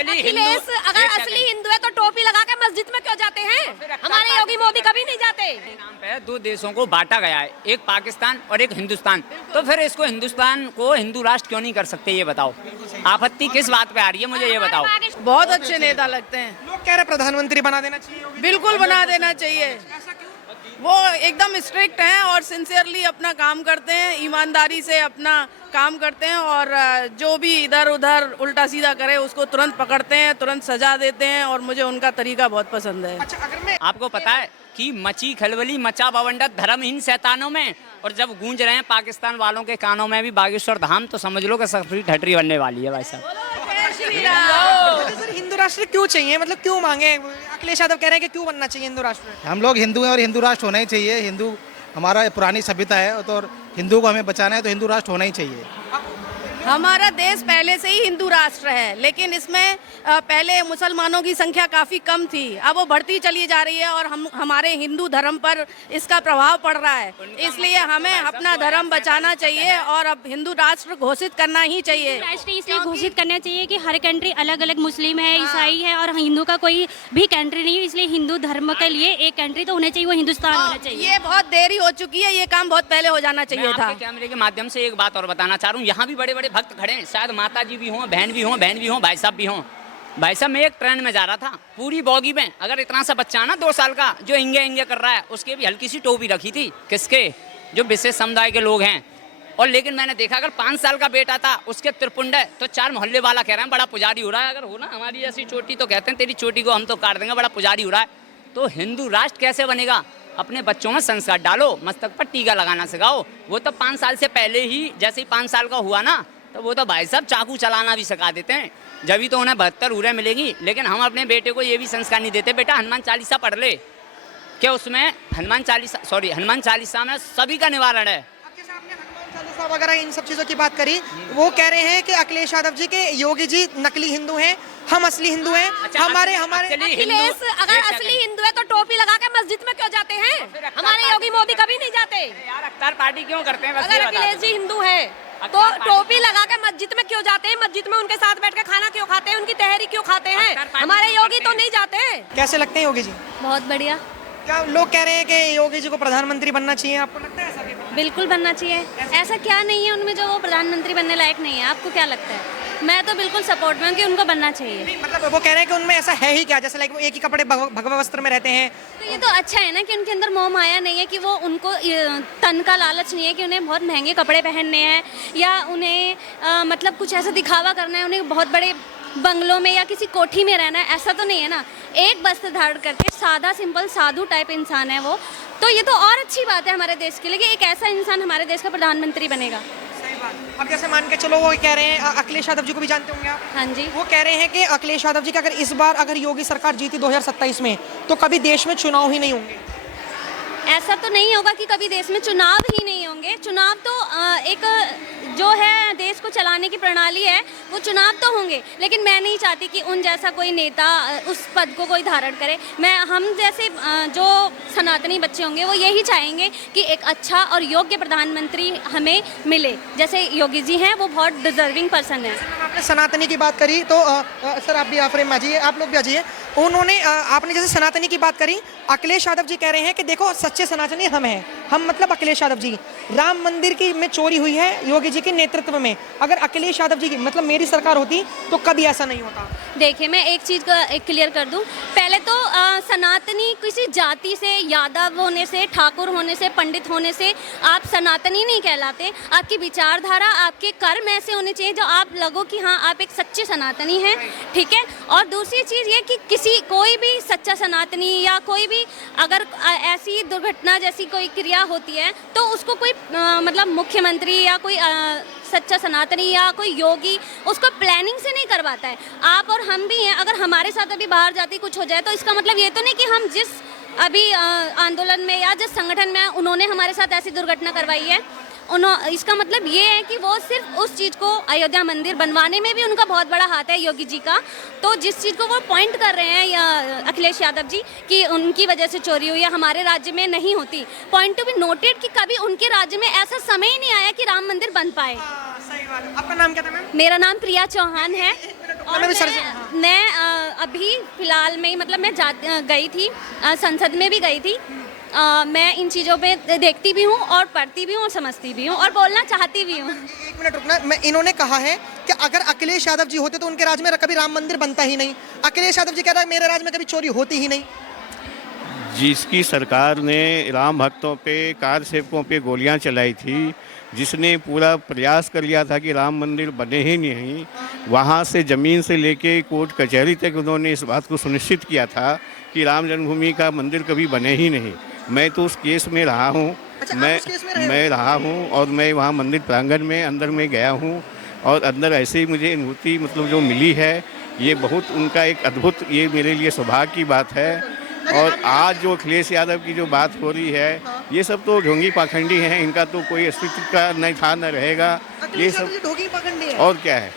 अखिलेश अगर असली हिंदू है तो टोपी लगा के मस्जिद में क्यों जाते हैं? हमारे योगी मोदी कभी नहीं जाते। नाम पे दो देशों को बांटा गया है, एक पाकिस्तान और एक हिंदुस्तान। तो फिर इसको हिंदुस्तान को हिंदू राष्ट्र क्यों नहीं कर सकते, ये बताओ। आपत्ति किस बात पे आ रही है, मुझे ये बताओ। बहुत अच्छे नेता लगते हैं। लोग कह रहे प्रधानमंत्री बना देना चाहिए योगी। बिल्कुल बना देना चाहिए। वो एकदम स्ट्रिक्ट हैं और सिंसियरली अपना काम करते हैं, ईमानदारी से अपना काम करते हैं और जो भी इधर उधर उल्टा सीधा करे उसको तुरंत पकड़ते हैं, तुरंत सजा देते हैं और मुझे उनका तरीका बहुत पसंद है। अच्छा, अगर मैं आपको पता है कि मची खलबली मचा बवंडर धर्महीन शैतानों में, और जब गूंज रहे हैं पाकिस्तान वालों के कानों में भी बागेश्वर धाम, तो समझ लो कि सफरी ठटरी बनने वाली है भाई साहब। सर हिंदू राष्ट्र क्यों चाहिए, मतलब क्यों मांगे? अखिलेश यादव कह रहे हैं कि क्यों बनना चाहिए हिंदू राष्ट्र? हम लोग हिंदू हैं और हिंदू राष्ट्र होना ही चाहिए। हिंदू हमारा पुरानी सभ्यता है तो हिंदू को हमें बचाना है तो हिंदू राष्ट्र होना ही चाहिए। हमारा देश पहले से ही हिंदू राष्ट्र है, लेकिन इसमें पहले मुसलमानों की संख्या काफ़ी कम थी, अब वो बढ़ती चली जा रही है और हमारे हिंदू धर्म पर इसका प्रभाव पड़ रहा है। इसलिए हमें अपना धर्म बचाना चाहिए और अब हिंदू राष्ट्र घोषित करना ही चाहिए। राष्ट्र इसलिए घोषित करना चाहिए कि हर कंट्री अलग अलग, मुस्लिम है, ईसाई है और हिंदू का कोई भी कंट्री नहीं है, इसलिए हिंदू धर्म के लिए एक कंट्री तो होना चाहिए, वो हिंदुस्तान होना चाहिए। ये बहुत देरी हो चुकी है, ये काम बहुत पहले हो जाना चाहिए था। कैमरे के माध्यम से एक बात और बताना चाह रहा हूँ, यहाँ भी बड़े बड़े भक्त खड़े हैं, शायद माता जी भी हों, बहन भी हों, भाई साहब भी हों। भाई साहब, मैं एक ट्रेन में जा रहा था, पूरी बॉगी में अगर इतना सा बच्चा ना 2 साल का जो इंगे कर रहा है, उसके भी हल्की सी टोपी रखी थी, किसके, जो विशेष समुदाय के लोग हैं। और लेकिन मैंने देखा अगर 5 साल का बेटा था, उसके त्रिपुंड है, तो 4 मोहल्ले वाला कह रहे हैं बड़ा पुजारी हो रहा है। अगर हो ना हमारी जैसी चोटी तो कहते हैं तेरी चोटी को हम तो काट देंगे, बड़ा पुजारी हो रहा है। तो हिंदू राष्ट्र कैसे बनेगा? अपने बच्चों में संस्कार डालो, मस्तक पर टीका लगाना सिखाओ। वो तो 5 साल से पहले ही, जैसे ही 5 साल का हुआ ना, तो वो तो भाई साहब चाकू चलाना भी सिखा देते हैं, जब भी तो उन्हें 72 उरे मिलेगी। लेकिन हम अपने बेटे को ये भी संस्कार नहीं देते, बेटा हनुमान चालीसा पढ़ ले, क्या उसमें हनुमान चालीसा में सभी का निवारण है। वगैरह इन सब चीजों की बात करी, वो कह रहे हैं कि अखिलेश यादव जी के योगी जी नकली हिंदू हैं, हम असली हिंदू हैं। हमारे अखिलेश अगर असली हिंदू है तो टोपी लगा के मस्जिद में क्यों जाते हैं? हमारे योगी मोदी कभी नहीं जाते। यार अख्तर पार्टी क्यों करते हैं? अगर अखिलेश जी हिंदू है तो टोपी लगा के मस्जिद में क्यों जाते हैं? मस्जिद में उनके साथ बैठ के खाना क्यों खाते हैं? उनकी तहरी क्यों खाते हैं? हमारे योगी तो नहीं जाते। कैसे लगते हैं योगी जी? बहुत बढ़िया। क्या लोग कह रहे हैं कि योगी जी को प्रधानमंत्री बनना चाहिए, आपको लगता है ऐसा? बिल्कुल बनना चाहिए। ऐसा क्या नहीं है उनमें जो वो प्रधानमंत्री बनने लायक नहीं है? आपको क्या लगता है? मैं तो बिल्कुल सपोर्ट में हूँ कि उनको बनना चाहिए। मतलब वो कह रहे हैं कि उनमें ऐसा है ही क्या, जैसे लाइक वो एक ही कपड़े भगवा वस्त्र में रहते हैं। तो ये तो अच्छा है ना कि उनके अंदर मोह माया नहीं है, कि वो उनको तन का लालच नहीं है कि उन्हें बहुत महंगे कपड़े पहनने हैं या उन्हें मतलब कुछ ऐसा दिखावा करना है, उन्हें बहुत बड़े बंगलों में या किसी कोठी में रहना है, ऐसा तो नहीं है ना। एक वस्त्र धारण करके सादा सिंपल साधु टाइप इंसान है वो, तो ये तो और अच्छी बात है हमारे देश के लिए कि एक ऐसा इंसान हमारे देश का प्रधानमंत्री बनेगा। सही बात। अब जैसे मान के चलो, वो कह रहे हैं, अखिलेश यादव जी को भी जानते होंगे आप? हाँ जी। वो कह रहे हैं कि अखिलेश यादव जी का अगर इस बार अगर योगी सरकार जीती 2027 में, तो कभी देश में चुनाव ही नहीं होंगे। ऐसा तो नहीं होगा कि कभी देश में चुनाव ही नहीं होंगे। चुनाव तो एक जो है देश को चलाने की प्रणाली है, वो चुनाव तो होंगे, लेकिन मैं नहीं चाहती कि उन जैसा कोई नेता उस पद को कोई धारण करे। हम जैसे जो सनातनी बच्चे होंगे वो यही चाहेंगे कि एक अच्छा और योग्य प्रधानमंत्री हमें मिले, जैसे योगी जी हैं, वो बहुत डिजर्विंग पर्सन है। आपने सनातनी की बात करी तो सर आप भी फ्रेम में आ जाइए, आप लोग भी आ जाइए। उन्होंने आपने जैसे सनातनी की बात करी, अखिलेश यादव जी कह रहे हैं कि देखो सच्चे सनातनी हम हैं, हम मतलब अखिलेश यादव जी। राम मंदिर की में चोरी हुई है योगी जी के नेतृत्व में, अगर अखिलेश यादव जी की मतलब मेरी सरकार होती तो कभी ऐसा नहीं होता। देखिए, मैं एक चीज़ का क्लियर कर दूं, पहले तो सनातनी किसी जाति से, यादव होने से, ठाकुर होने से, पंडित होने से आप सनातनी नहीं कहलाते। आपकी विचारधारा, आपके कर्म ऐसे होने चाहिए जो आप लगो कि हाँ आप एक सच्चे सनातनी हैं, ठीक है। और दूसरी चीज़ ये कि कोई भी सच्चा सनातनी या कोई भी अगर ऐसी दुर्घटना जैसी कोई क्रिया होती है तो उसको कोई मतलब मुख्यमंत्री या कोई सच्चा सनातनी या कोई योगी उसको प्लानिंग से नहीं करवाता है। आप और हम भी हैं, अगर हमारे साथ अभी बाहर जाती कुछ हो जाए तो इसका मतलब ये तो नहीं कि हम जिस अभी आंदोलन में या जिस संगठन में उन्होंने हमारे साथ ऐसी दुर्घटना करवाई है, इसका मतलब ये है कि वो सिर्फ उस चीज़ को, अयोध्या मंदिर बनवाने में भी उनका बहुत बड़ा हाथ है योगी जी का। तो जिस चीज़ को वो पॉइंट कर रहे हैं या अखिलेश यादव जी कि उनकी वजह से चोरी हुई या हमारे राज्य में नहीं होती, पॉइंट टू बी नोटेड कि कभी उनके राज्य में ऐसा समय ही नहीं आया कि राम मंदिर बन पाए। सही बात है। आपका नाम क्या था मैम? मेरा नाम प्रिया चौहान है। और मैं भी सर मैं अभी फिलहाल में ही मतलब मैं गई थी संसद में भी गई थी। मैं इन चीज़ों पे देखती भी हूँ और पढ़ती भी हूँ और समझती भी हूँ और बोलना चाहती भी हूँ। एक मिनट रुकना, मैं इन्होंने कहा है कि अगर अखिलेश यादव जी होते तो उनके राज्य में कभी राम मंदिर बनता ही नहीं। अखिलेश यादव जी कह रहा है मेरे राज्य में कभी चोरी होती ही नहीं। जिसकी सरकार ने राम भक्तों पे, कार सेवकों पे गोलियां चलाई थी, जिसने पूरा प्रयास कर लिया था कि राम मंदिर बने ही नहीं, वहाँ से ज़मीन से लेके कोर्ट कचहरी तक उन्होंने इस बात को सुनिश्चित किया था कि राम जन्मभूमि का मंदिर कभी बने ही नहीं। मैं तो उस केस में रहा हूँ। अच्छा, आप उस केस में रहे हो? मैं रहा हूँ और मैं वहाँ मंदिर प्रांगण में अंदर में गया हूँ और अंदर ऐसे ही मुझे अनुभूति मतलब जो मिली है, ये बहुत उनका एक अद्भुत, ये मेरे लिए सौभाग्य की बात है। और आज जो अखिलेश यादव की जो बात हो रही है, ये सब तो ढोंगी पाखंडी हैं, इनका तो कोई अस्तित्व का नहीं था न रहेगा। ये सब ढोंगी पाखंडी है। और क्या है।